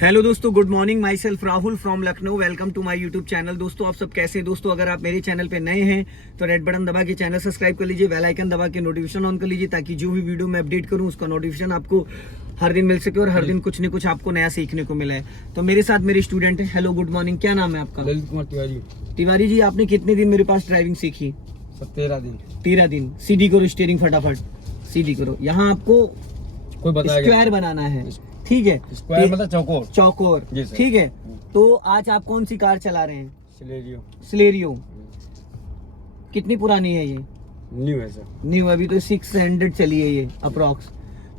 Hello दोस्तों, good morning. Myself Rahul from Lucknow. Welcome to my YouTube channel. दोस्तों आप सब कैसे हैं? दोस्तों अगर आप मेरे चैनल पे नए हैं तो रेड बटन दबा के चैनल सब्सक्राइब कर लीजिए, बेल आइकन दबा के नोटिफिकेशन ऑन कर लीजिए ताकि जो भी वीडियो मैं अपडेट करूं उसका नोटिफिकेशन आपको हर दिन मिल सके और हर दिन कुछ न कुछ आपको नया सीखने को मिले। तो मेरे साथ मेरे स्टूडेंट है। Hello, good morning. क्या नाम है आपका? ललित कुमार तिवारी। तिवारी जी, आपने कितने दिन मेरे पास ड्राइविंग सीखी? 13 दिन। 13 दिन। सीधी करो स्टीयरिंग, फटाफट सीधी करो। यहाँ आपको कोई बताया स्क्वायर बनाना है, ठीक है? स्क्वायर मतलब चौकोर। चौकोर, जी सर। ठीक है। तो आज आप कौन सी कार चला रहे हैं? सिलेरियो। सिलेरियो। कितनी पुरानी है ये? न्यू है सर। न्यू, अभी तो 600 चली है ये अप्रॉक्स।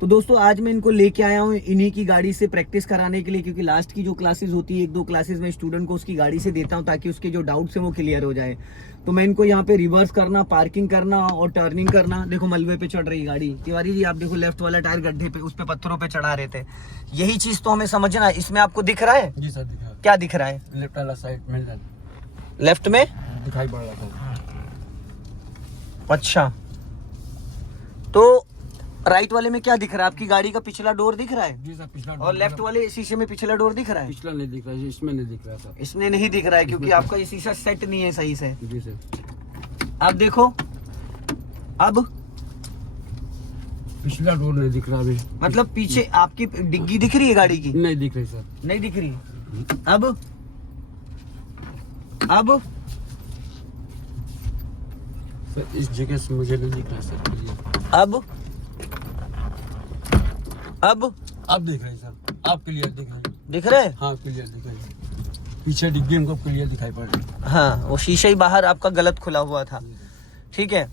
तो दोस्तों आज मैं इनको लेके आया हूँ इन्हीं की गाड़ी से प्रैक्टिस कराने के लिए, क्योंकि लास्ट की जो क्लासेस होती है, 1-2 क्लासेस में स्टूडेंट को उसकी गाड़ी से देता हूँ ताकि उसके जो डाउट्स हैं वो क्लियर हो जाए। तो मैं इनको यहाँ पे रिवर्स करना, पार्किंग करना और टर्निंग करना। देखो मलबे पे चढ़ रही गाड़ी। तिवारी जी आप देखो, लेफ्ट वाला टायर गड्ढे पे, उस पे पत्थरों पे चढ़ा रहे थे। यही चीज तो हमें समझना है। इसमें आपको दिख रहा है? जी सर दिखा। क्या दिख रहा है? लेफ्ट वाला साइड में लेफ्ट में दिखाई पड़ रहा था। अच्छा, तो राइट वाले में क्या दिख रहा है? आपकी गाड़ी का पिछला डोर दिख रहा है? जी सर पिछला। और लेफ्ट वाले शीशे में पिछला डोर दिख रहा है? पिछला नहीं दिख रहा है, इसमें नहीं दिख रहा सर। इसमें नहीं दिख रहा है क्योंकि आपका ये शीशा सेट नहीं है सही से। जी सर। अब देखो, अब पिछला डोर नहीं दिख रहा अभी। मतलब पीछे आपकी डिग्गी दिख रही है गाड़ी की? नहीं दिख रही सर। नहीं दिख रही। अब सर इस जगह से मुझे नहीं दिख रहा सर। अब आप दिख रहे सर। आप क्लियर दिख रहे। दिख रहे हैं? हाँ क्लियर दिख रहे। पीछे डिग्गी हमको क्लियर दिखाई पड़ रही। हाँ, वो शीशा ही बाहर आपका गलत खुला हुआ था, ठीक है।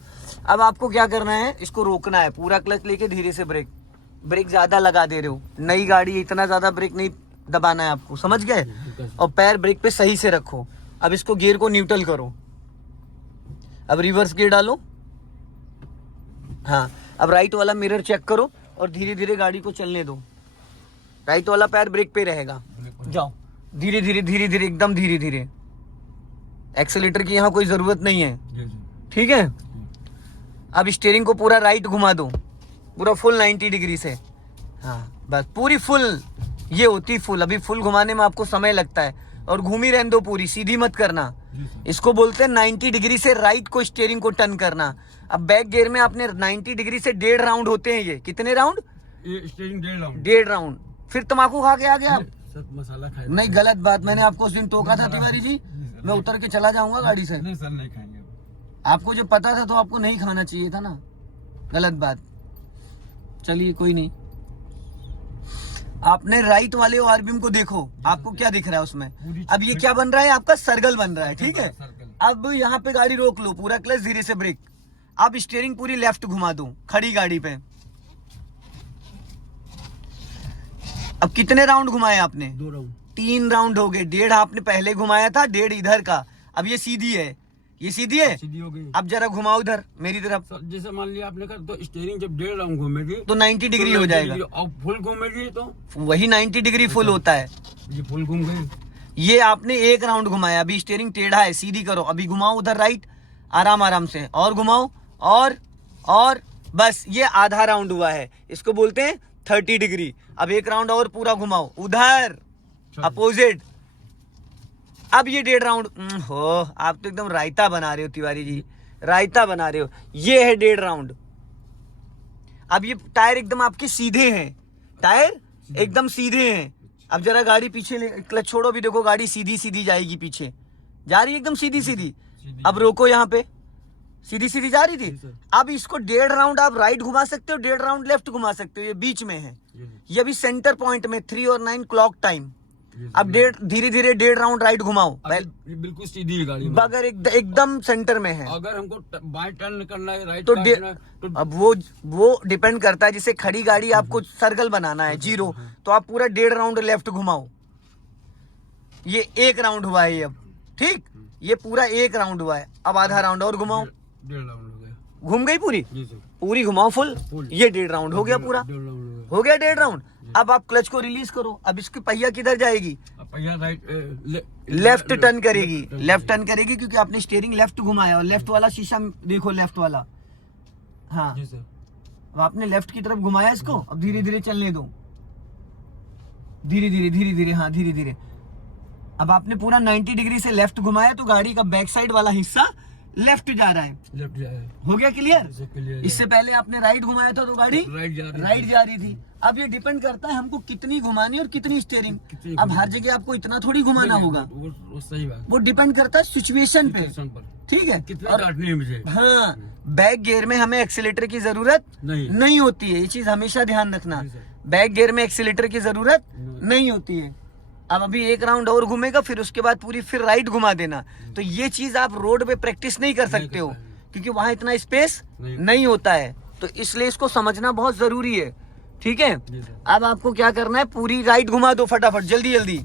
अब आपको क्या करना है, इसको रोकना है। पूरा क्लच लेके धीरे से ब्रेक ज्यादा लगा दे रहे हो। नई गाड़ी, इतना ज्यादा ब्रेक नहीं दबाना है आपको, समझ गए? और पैर ब्रेक पे सही से रखो। अब इसको गियर को न्यूट्रल करो। अब रिवर्स गियर डालो। हाँ, अब राइट वाला मिरर चेक करो और धीरे धीरे गाड़ी को चलने दो। राइट वाला पैर ब्रेक पे रहेगा। जाओ धीरे धीरे एकदम धीरे धीरे। एक्सेलेटर की यहाँ कोई जरूरत नहीं है, ठीक है। अब स्टीयरिंग को पूरा राइट घुमा दो, पूरा फुल 90 डिग्री से। हाँ बस, पूरी फुल। ये होती फुल। अभी फुल घुमाने में आपको समय लगता है और घूमी रहने दो पूरी, सीधी मत करना। इसको बोलते हैं 90 डिग्री से राइट को स्टीयरिंग को टर्न करना। अब बैक गियर में आपने 90 डिग्री से 1.5 राउंड होते हैं। ये कितने राउंड? ये स्टीयरिंग 1.5 राउंड। 1.5 राउंड। फिर तम्बाकू खा के आ गया आप? सर मसाला खाए नहीं, गलत बात। मैंने आपको उस दिन टोका था तिवारी जी। मैं उतर के चला जाऊंगा गाड़ी से। नहीं सर नहीं खाएंगे। आपको जो पता था तो आपको नहीं खाना चाहिए था ना। गलत बात। चलिए कोई नहीं। आपने राइट वाले आरबीएम को देखो, आपको क्या दिख रहा है उसमें? अब ये क्या बन रहा है? आपका सर्कल बन रहा है, ठीक है। अब यहाँ पे गाड़ी रोक लो, पूरा क्लच, धीरे से ब्रेक। अब स्टीयरिंग पूरी लेफ्ट घुमा दो खड़ी गाड़ी पे। अब कितने राउंड घुमाए आपने? 2 राउंड। 3 राउंड हो गए। 1.5 आपने पहले घुमाया था, 1.5 इधर का। अब ये सीधी है, ये सीधी है। सीधी हो गई। अब जरा घुमाओ इधर मेरी तरफ। सर जैसे मान लिया आपने कहा, तो स्टीयरिंग जब 1.5 राउंड घूमेगी तो 90 डिग्री हो जाएगा। और फुल घूमेगी तो वही 90 डिग्री फुल होता है। ये फुल घूम गई। ये आपने 1 राउंड घुमाया। अभी स्टीयरिंग टेढ़ा है, सीधी करो। अभी घुमाओ उधर राइट, आराम से। और घुमाओ, और बस। ये आधा राउंड हुआ है, इसको बोलते हैं 30 डिग्री। अब 1 राउंड और पूरा घुमाओ उधर, अपोजिट। अब ये 1.5 राउंड हो। आप तो एकदम रायता बना रहे हो तिवारी जी, रायता बना रहे हो। ये है 1.5 राउंड। अब ये टायर एकदम आपके सीधे हैं, टायर एकदम सीधे हैं। अब जरा गाड़ी पीछे क्लच छोड़ो, भी देखो गाड़ी सीधी जाएगी, पीछे जा रही है एकदम सीधी। अब रोको, यहाँ पे सीधी जा रही थी। अब इसको 1.5 राउंड आप राइट घुमा सकते हो, 1.5 राउंड लेफ्ट घुमा सकते हो। ये बीच में है, ये अभी सेंटर पॉइंट में 3 और 9 क्लॉक टाइम। अब धीरे 1.5 राउंड राइट घुमाओ। बिल्कुल सीधी है गाड़ी, बगैर एकदम सेंटर में है। अगर हमको बाएं टर्न करना है, राइट तो तो अब वो डिपेंड करता है। जैसे खड़ी गाड़ी आपको सर्कल बनाना है 0, तो आप पूरा 1.5 राउंड लेफ्ट घुमाओ। ये 1 राउंड हुआ है अब, ठीक। ये पूरा 1 राउंड हुआ है। अब आधा राउंड और घुमाओ। 1.5 राउंड हो गया। घूम गई पूरी? जी सर। पूरी घुमाओ फुल। ये 1.5 राउंड हो गया पूरा। 1.5 राउंड हो गया 1.5 राउंड। अब आप क्लच को रिलीज करो। अब इसकी पहिया किधर जाएगी? पहिया राइट, लेफ्ट टर्न करेगी। लेफ्ट टर्न करेगी क्योंकि आपने स्टीयरिंग लेफ्ट घुमाया। और लेफ्ट वाला शीशा देखो, लेफ्ट वाला। हाँ जी सर। अब आपने लेफ्ट की तरफ घुमाया इसको। अब धीरे चलने दो, धीरे धीरे धीरे धीरे, हाँ धीरे धीरे। अब आपने पूरा 90 डिग्री से लेफ्ट घुमाया तो गाड़ी का बैक साइड वाला हिस्सा लेफ्ट जा रहा है। लेफ्ट जा रहा है। हो गया क्लियर? क्लियर। इससे पहले आपने राइट घुमाया था तो गाड़ी राइट जा रही थी। अब ये डिपेंड करता है हमको कितनी घुमानी और कितनी स्टीयरिंग। कितनी अब हर जगह आपको इतना थोड़ी घुमाना होगा, वो सही बात। वो डिपेंड करता है सिचुएशन पे, ठीक है? कितना काटनी है मुझे। हाँ, बैक गियर में हमें एक्सीलेटर की जरूरत नहीं होती है, ये चीज हमेशा ध्यान रखना। बैक गियर में एक्सीलेटर की जरूरत नहीं होती है। अब अभी एक राउंड और घूमेगा, फिर उसके बाद पूरी फिर राइट घुमा देना। तो ये चीज आप रोड पे प्रैक्टिस नहीं कर सकते हो, क्योंकि वहां इतना स्पेस नहीं होता है। तो इसलिए इसको समझना बहुत जरूरी है, ठीक है? अब आपको क्या करना है, पूरी राइट घुमा दो फटाफट, जल्दी जल्दी।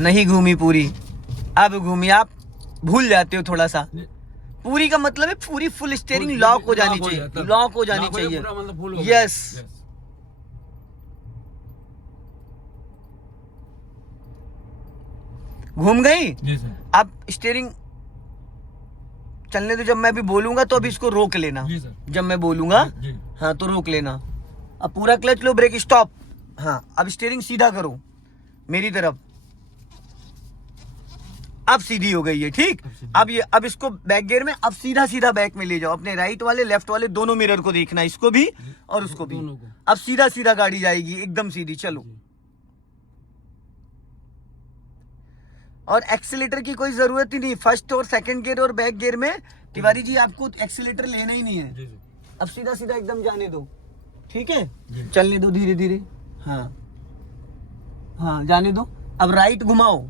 नहीं घूमी पूरी, अब घूमी, आप भूल जाते हो थोड़ा सा। पूरी का मतलब है पूरी फुल स्टीयरिंग लॉक हो जानी चाहिए, लॉक हो जानी चाहिए। यस, घूम गई। अब स्टीयरिंग चलने दो, जब मैं अभी बोलूंगा तो अभी इसको रोक लेना। जब मैं बोलूंगा हाँ तो रोक लेना। अब पूरा क्लच लो, ब्रेक स्टॉप। हाँ, अब स्टीयरिंग सीधा करो मेरी तरफ। अब सीधी हो गई है, ठीक। अब इसको बैक गियर में अब सीधा सीधा बैक में ले जाओ। अपने राइट वाले लेफ्ट वाले दोनों मिरर को देखना, इसको भी और उसको भी। अब सीधा सीधा गाड़ी जाएगी, एकदम सीधी। चलो, और एक्सीलेटर की कोई जरूरत ही नहीं। फर्स्ट और सेकंड गियर और बैक गियर में तिवारी जी आपको एक्सीलेटर लेना ही नहीं है। अब सीधा सीधा एकदम जाने दो, ठीक है? चलने दो धीरे धीरे। हाँ हाँ, जाने दो। अब राइट घुमाओ,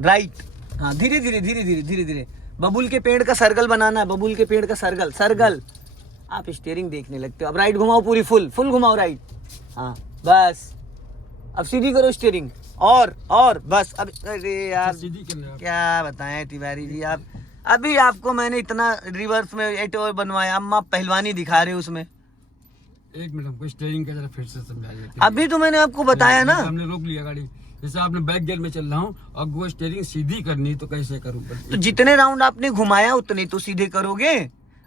राइट। हाँ, धीरे धीरे धीरे धीरे धीरे धीरे। बबूल के पेड़ का सर्कल बनाना है, बबूल के पेड़ का सर्कल सर्कल। आप स्टीयरिंग देखने लगते हो। अब राइट घुमाओ, पूरी फुल घुमाओ राइट। हाँ बस, अब सीधी करो स्टीयरिंग, और बस। अब अरे यार क्या बताएं तिवारी जी, आप अभी आपको मैंने इतना रिवर्स में एटो बनवाया, अब आप पहलवानी दिखा रहे हो उसमें। एक मिनट, हमको स्टीयरिंग का जरा फिर से समझाइए। अभी तो मैंने आपको बताया ना। हमने रोक लिया गाड़ी, जैसे आपने बैक गियर में चल रहा हूँ, अब वो स्टीयरिंग सीधी करनी तो कैसे करूँ? तो जितने राउंड आपने घुमाया उतने तो सीधे करोगे।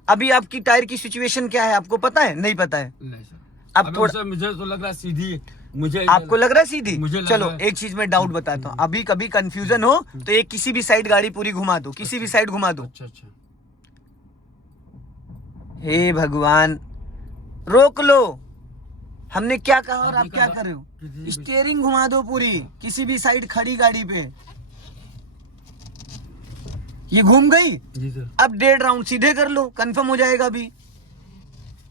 अभी आपकी टायर की सिचुएशन क्या है आपको पता है? नहीं पता है। नहीं सर, अब थोड़ा मुझे तो लग रहा है सीधी। मुझे आपको लग रहा है सीधी? मुझे चलो एक चीज में डाउट बताता हूँ। अभी कभी कंफ्यूजन हो तो एक किसी भी साइड गाड़ी पूरी घुमा दो, किसी भी साइड घुमा दो। अच्छा। हे भगवान, रोक लो। हमने क्या कहा और आप क्या कर रहे हो? स्टीयरिंग घुमा दो पूरी, किसी भी साइड खड़ी गाड़ी पे। ये घूम गई। जी सर। अब 1.5 राउंड सीधे कर लो, कंफर्म हो जाएगा। अभी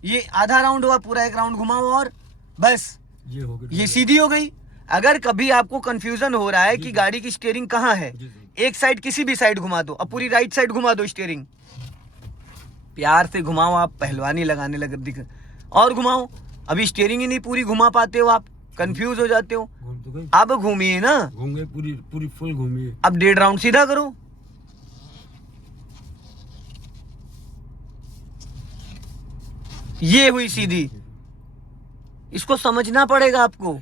ये आधा राउंड हुआ, पूरा 1 राउंड घुमाओ और बस ये हो गई, ये सीधी हो गई। अगर कभी आपको कंफ्यूजन हो रहा है कि गाड़ी की स्टीयरिंग कहाँ है, एक साइड किसी भी साइड घुमा दो। अब पूरी राइट साइड घुमा दो स्टीयरिंग, प्यार से घुमाओ। आप पहलवानी लगाने लग दिख, और घुमाओ। अभी स्टीयरिंग ही नहीं पूरी घुमा पाते हो, आप कंफ्यूज हो जाते हो। अब घूमिए ना, घूम गई पूरी फुल घूमिए। अब 1.5 राउंड सीधा करो। ये हुई सीधी। इसको समझना पड़ेगा आपको।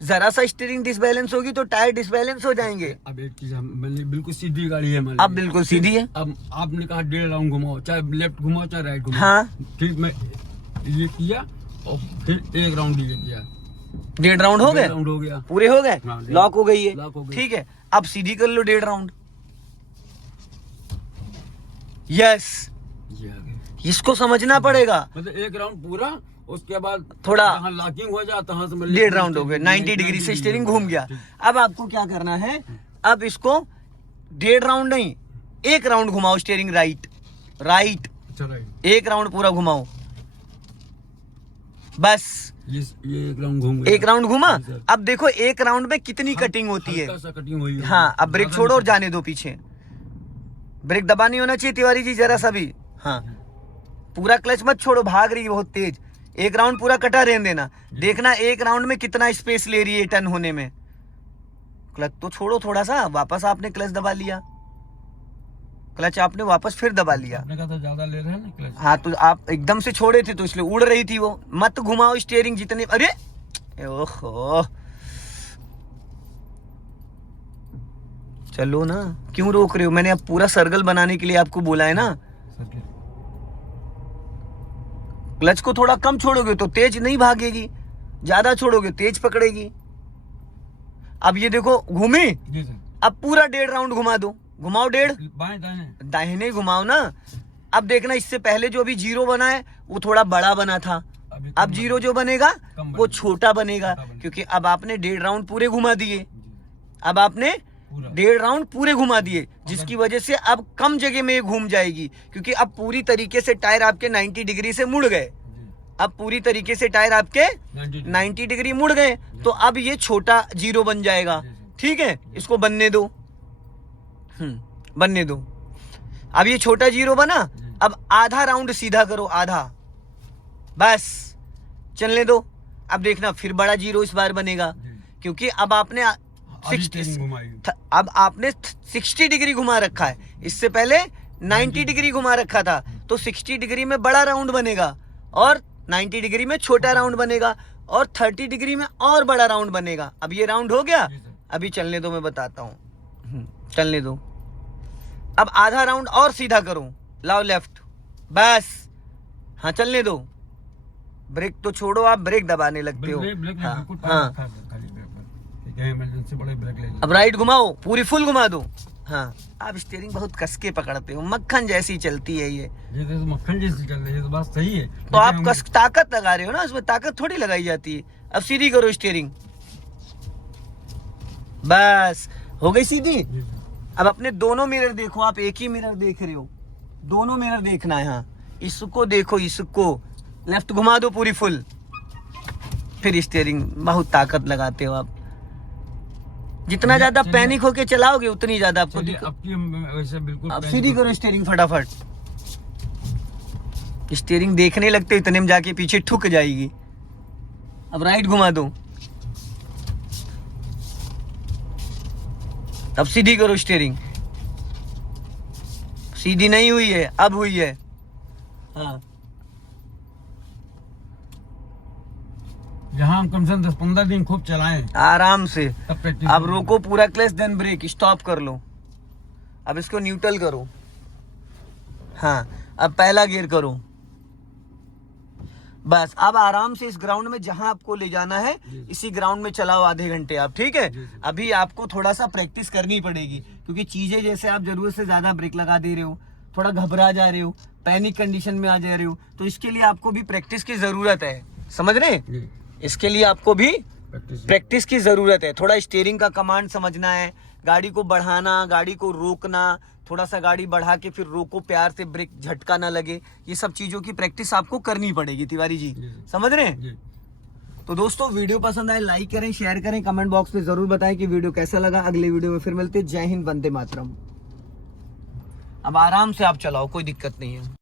जरा सा स्टीयरिंग डिसबैलेंस होगी तो टायर डिसबैलेंस हो जाएंगे। अब एक चीज, मैंने बिल्कुल सीधी गाड़ी है हमारी। अब बिल्कुल सीधी है। अब आपने कहा 1.5 राउंड घुमाओ, चाहे लेफ्ट घुमाओ चाहे राइट घुमाओ। हाँ, ठीक, मैं ये किया और फिर 1 राउंड ये किया। 1.5 राउंड हो गए, राउंड हो गया, पूरे हो गए, हाँ, लॉक हो गई है, लॉक हो गई। ठीक है। अब सीधी कर लो 1.5 राउंड। यस, ये आ गई। इसको समझना पड़ेगा। मतलब 1 राउंड पूरा, उसके बाद थोड़ा लॉकिंग हो जाता है, 1.5 राउंड हो गए, 90 डिग्री से स्टीयरिंग घूम गया। अब आपको क्या करना है, अब इसको 1.5 राउंड नहीं, 1 राउंड घुमाओ स्टीयरिंग राइट। अच्छा, राइट 1 राउंड पूरा घुमाओ बस। ये 1 राउंड घूम गया। 1 राउंड घुमा। अब देखो 1 राउंड में कितनी कटिंग होती है। कटिंग हुई है। हाँ, अब ब्रेक छोड़ो और जाने दो पीछे। ब्रेक दबा नहीं होना चाहिए तिवारी जी, जरा सा भी। हाँ, पूरा क्लच मत छोड़ो, भाग रही है बहुत तेज। 1 राउंड पूरा कटा रहने देना। देखना 1 राउंड में कितना स्पेस ले रही है टर्न होने में। क्लच तो छोड़ो थोड़ा सा, वापस आपने क्लच दबा लिया, क्लच आपने वापस फिर दबा लिया। आपने कहा था ज्यादा ले रहे हैं ना क्लच। हाँ, तो आप एकदम से छोड़े थे तो इसलिए उड़ रही थी वो। मत घुमाओ स्टीयरिंग जितने। अरे ओहो, चलो ना, क्यों रोक रहे हो? मैंने अब पूरा सर्कल बनाने के लिए आपको बोला है ना। क्लच को थोड़ा कम छोड़ोगे तो तेज नहीं भागेगी। ज्यादा छोड़ोगे तेज पकड़ेगी। अब ये देखो घूमी, जी सर। अब पूरा 1.5 राउंड घुमा दो, घुमाओ 1.5, बाएं दाएं। दाहिने घुमाओ ना। अब देखना इससे पहले जो अभी 0 बना है वो थोड़ा बड़ा बना था, अब 0 जो बनेगा कम वो बनेगा। छोटा बनेगा, छोटा बनेगा। क्योंकि अब आपने 1.5 राउंड पूरे घुमा दिए, जी, अब आपने पूरा 1.5 राउंड पूरे घुमा दिए, जिसकी वजह से अब कम जगह में ये घूम जाएगी, क्योंकि अब पूरी तरीके से टायर आपके 90 डिग्री से मुड़ गए। जी, अब पूरी तरीके से टायर आपके 90 90 डिग्री मुड़ गए, तो अब ये छोटा 0 बन जाएगा। ठीक है, इसको बनने दो, बनने दो। अब ये छोटा 0 बना, अब आधा राउंड सीधा करो, आधा, बस चलने दो। अब देखना फिर बड़ा 0 इस बार बनेगा, क्योंकि अब आपने 60 डिग्री घुमा रखा है, इससे पहले 90 डिग्री घुमा रखा था, तो 60 डिग्री में बड़ा राउंड बनेगा और 90 डिग्री में छोटा राउंड बनेगा और 30 डिग्री में और बड़ा राउंड बनेगा। अब ये राउंड हो गया, अभी चलने दो, मैं बताता हूँ, चलने दो। अब आधा राउंड और सीधा करो, लाओ लेफ्ट, बस, हाँ चलने दो। ब्रेक तो छोड़ो, आप ब्रेक दबाने लगते हो। हाँ, अब राइट घुमाओ, पूरी फुल घुमा दो। हाँ, आप स्टीयरिंग बहुत कसके पकड़ते हो, मक्खन जैसी चलती है ये तो मक्खन जैसी चल रही है, तो बात सही है। तो आप कस ताकत लगा रहे हो ना, उसमें ताकत थोड़ी लगाई जाती है। अब सीधी करो स्टीयरिंग, बस हो गई सीधी। अब अपने दोनों मिरर देखो, आप एक ही मिरर देख रहे हो, दोनों मिरर देखना है। हाँ, इसको देखो, इसको लेफ्ट घुमा दो पूरी फुल, फिर स्टीयरिंग। बहुत ताकत लगाते हो आप, जितना ज्यादा पैनिक होके चलाओगे उतनी ज्यादा आपको वैसे बिल्कुल। अब सीधी करो स्टीयरिंग फटाफट, स्टीयरिंग देखने लगते इतने में जाके पीछे ठुक जाएगी। अब राइट घुमा दो, अब सीधी करो स्टीयरिंग, सीधी नहीं हुई है, अब हुई है। हाँ, जहाँ हम कम से कम 10-15 दिन खूब चलाएं, आराम से। तब प्रैक्टिस अब रोको पूरा क्लच, देन ब्रेक, स्टॉप कर लो। अब इसको न्यूट्रल करो। हाँ, अब पहला गियर करो, बस। अब आराम से इस ग्राउंड में जहां आपको ले जाना है, इसी ग्राउंड में चलाओ आधे घंटे आप, ठीक है। अभी आपको थोड़ा सा प्रैक्टिस करनी पड़ेगी, क्योंकि चीजें जैसे आप जरूरत से ज्यादा ब्रेक लगा दे रहे हो, थोड़ा घबरा जा रहे हो, पैनिक कंडीशन में आ जा रहे हो, तो इसके लिए आपको भी प्रैक्टिस की जरूरत है, समझ रहे हैं? इसके लिए आपको भी प्रैक्टिस की जरूरत है। थोड़ा स्टीयरिंग का कमांड समझना है, गाड़ी को बढ़ाना, गाड़ी को रोकना, थोड़ा सा गाड़ी बढ़ा के फिर रोको, प्यार से, ब्रेक झटका ना लगे, ये सब चीजों की प्रैक्टिस आपको करनी पड़ेगी तिवारी जी, समझ रहे हैं? तो दोस्तों, वीडियो पसंद आए लाइक करें, शेयर करें, कमेंट बॉक्स में जरूर बताएं कि वीडियो कैसा लगा। अगले वीडियो में फिर मिलते हैं। जय हिंद, वंदे मातरम। अब आराम से आप चलाओ, कोई दिक्कत नहीं है।